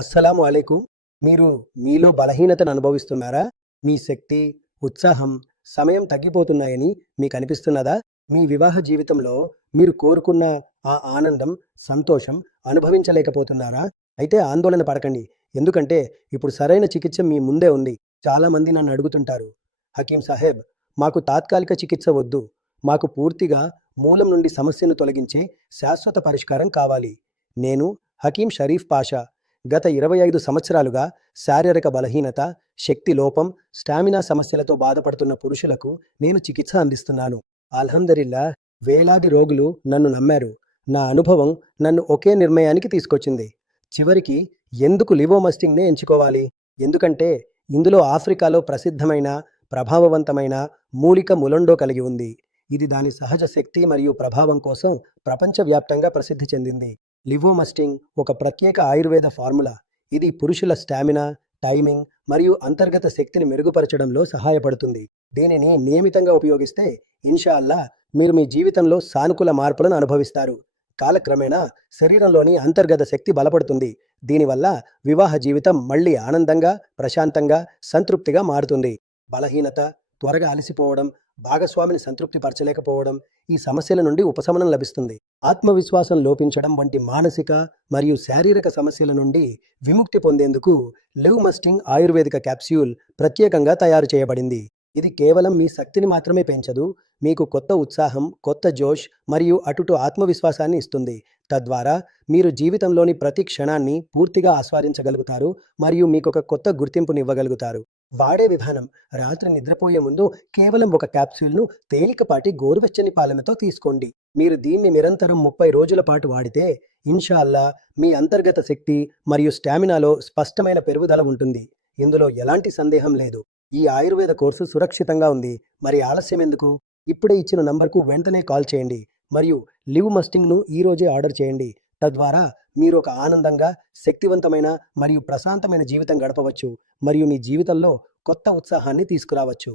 అస్సలాము అలైకుం. మీరు మీలో బలహీనతను అనుభవిస్తున్నారా? మీ శక్తి, ఉత్సాహం, సమయం తగ్గిపోతున్నాయని మీకనిపిస్తున్నదా? మీ వివాహ జీవితంలో మీరు కోరుకున్న ఆ ఆనందం, సంతోషం అనుభవించలేకపోతున్నారా? అయితే ఆందోళన పడకండి. ఎందుకంటే ఇప్పుడు సరైన చికిత్స మీ ముందే ఉంది. చాలామంది నన్ను అడుగుతుంటారు, హకీం సాహెబ్, మాకు తాత్కాలిక చికిత్స వద్దు. మాకు పూర్తిగా మూలం నుండి సమస్యను తొలగించే శాశ్వత పరిష్కారం కావాలి. నేను హకీం షరీఫ్ పాషా. గత 25 సంవత్సరాలుగా శారీరక బలహీనత, శక్తి లోపం, స్టామినా సమస్యలతో బాధపడుతున్న పురుషులకు నేను చికిత్స అందిస్తున్నాను. అల్హమ్దులిల్లా, వేలాది రోగులు నన్ను నమ్మారు. నా అనుభవం నన్ను ఒకే నిర్ణయానికి తీసుకొచ్చింది. చివరికి ఎందుకు లివోమస్టింగ్నే ఎంచుకోవాలి? ఎందుకంటే ఇందులో ఆఫ్రికాలో ప్రసిద్ధమైన, ప్రభావవంతమైన మూలిక ములండో కలిగి ఉంది. ఇది దాని సహజ శక్తి మరియు ప్రభావం కోసం ప్రపంచవ్యాప్తంగా ప్రసిద్ధి చెందింది. లివోమస్టింగ్ ఒక ప్రత్యేక ఆయుర్వేద ఫార్ములా. ఇది పురుషుల స్టామినా, టైమింగ్ మరియు అంతర్గత శక్తిని మెరుగుపరచడంలో సహాయపడుతుంది. దీనిని నియమితంగా ఉపయోగిస్తే ఇన్షాల్లా మీరు మీ జీవితంలో సానుకూల మార్పులను అనుభవిస్తారు. కాలక్రమేణా శరీరంలోని అంతర్గత శక్తి బలపడుతుంది. దీనివల్ల వివాహ జీవితం మళ్ళీ ఆనందంగా, ప్రశాంతంగా, సంతృప్తిగా మారుతుంది. బలహీనత, త్వరగా అలసిపోవడం, భాగస్వామిని సంతృప్తి పరచలేకపోవడం, ఈ సమస్యల నుండి ఉపశమనం లభిస్తుంది. ఆత్మవిశ్వాసం లోపించడం వంటి మానసిక మరియు శారీరక సమస్యల నుండి విముక్తి పొందేందుకు లివోమస్టింగ్ ఆయుర్వేదిక క్యాప్స్యూల్ ప్రత్యేకంగా తయారు చేయబడింది. ఇది కేవలం మీ శక్తిని మాత్రమే పెంచదు, మీకు కొత్త ఉత్సాహం, కొత్త జోష్ మరియు అటుటు ఆత్మవిశ్వాసాన్ని ఇస్తుంది. తద్వారా మీరు జీవితంలోని ప్రతి క్షణాన్ని పూర్తిగా ఆస్వాదించగలుగుతారు మరియు మీకు ఒక కొత్త గుర్తింపునివ్వగలుగుతారు. వాడే విధానం: రాత్రి నిద్రపోయే ముందు కేవలం ఒక క్యాప్సూల్ను తేలికపాటి గోరువెచ్చని పాలనతో తీసుకోండి. మీరు దీన్ని నిరంతరం 30 రోజుల పాటు వాడితే ఇన్షాల్లా మీ అంతర్గత శక్తి మరియు స్టామినాలో స్పష్టమైన పెరుగుదల ఉంటుంది. ఇందులో ఎలాంటి సందేహం లేదు. ఈ ఆయుర్వేద కోర్సు సురక్షితంగా ఉంది. మరి ఆలస్యం ఎందుకు? ఇప్పుడే ఇచ్చిన నంబర్కు వెంటనే కాల్ చేయండి మరియు లివోమస్టింగ్ను ఈ రోజే ఆర్డర్ చేయండి. తద్వారా మీరు ఒక ఆనందంగా, శక్తివంతమైన మరియు ప్రశాంతమైన జీవితం గడపవచ్చు మరియు మీ జీవితంలో కొత్త ఉత్సాహాన్ని తీసుకురావచ్చు.